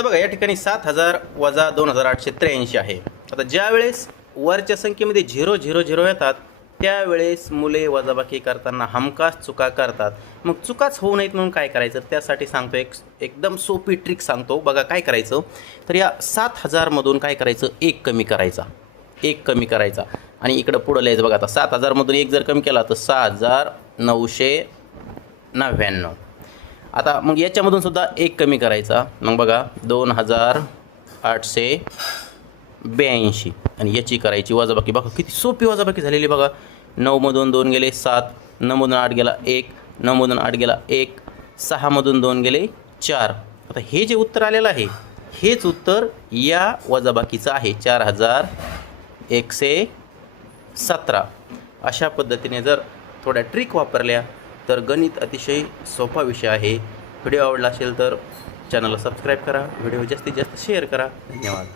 आता बघा या ठिकाणी सात हजार वजा दोन हजार आठशे त्र्याऐंशी आहे. आता ज्यावेळेस वरच्या संख्येमध्ये झिरो झिरो झिरो येतात त्यावेळेस मुले वजाबाकी करताना हमखास चुका करतात. मग चुकाच होऊ नयेत म्हणून काय करायचं? त्यासाठी सांगतो एक एकदम सोपी ट्रिक सांगतो. बघा काय करायचं? तर या सात हजारमधून काय करायचं? एक कमी करायचा. एक कमी करायचा. आणि इकडं पुढं लिहायचं बघा आता. सात हजारमधून एक जर कमी केला तर सहा हजार नऊशे नव्याण्णव. आता मग याच्यामधून सुद्धा एक कमी करायचा. मग बघा दोन हजार आठशे ब्याऐंशी. आणि याची करायची वजाबाकी. बघा किती सोपी वजाबाकी झालेली बघा. नऊमधून दोन गेले सात नऊमधून आठ गेला एक नऊमधून आठ गेला एक सहामधून दोन गेले चार. आता हे जे उत्तर आलेलं आहे हेच उत्तर या वजाबाकीचं आहे. चार हजार एकशे सतरा. अशा पद्धतीने जर थोड्या ट्रिक वापरल्या तर गणित अतिशय सोपा विषय आहे. व्हिडिओ आवडला असेल तर चॅनलला सबस्क्राईब करा. व्हिडिओ जास्तीत जास्त शेअर करा. धन्यवाद.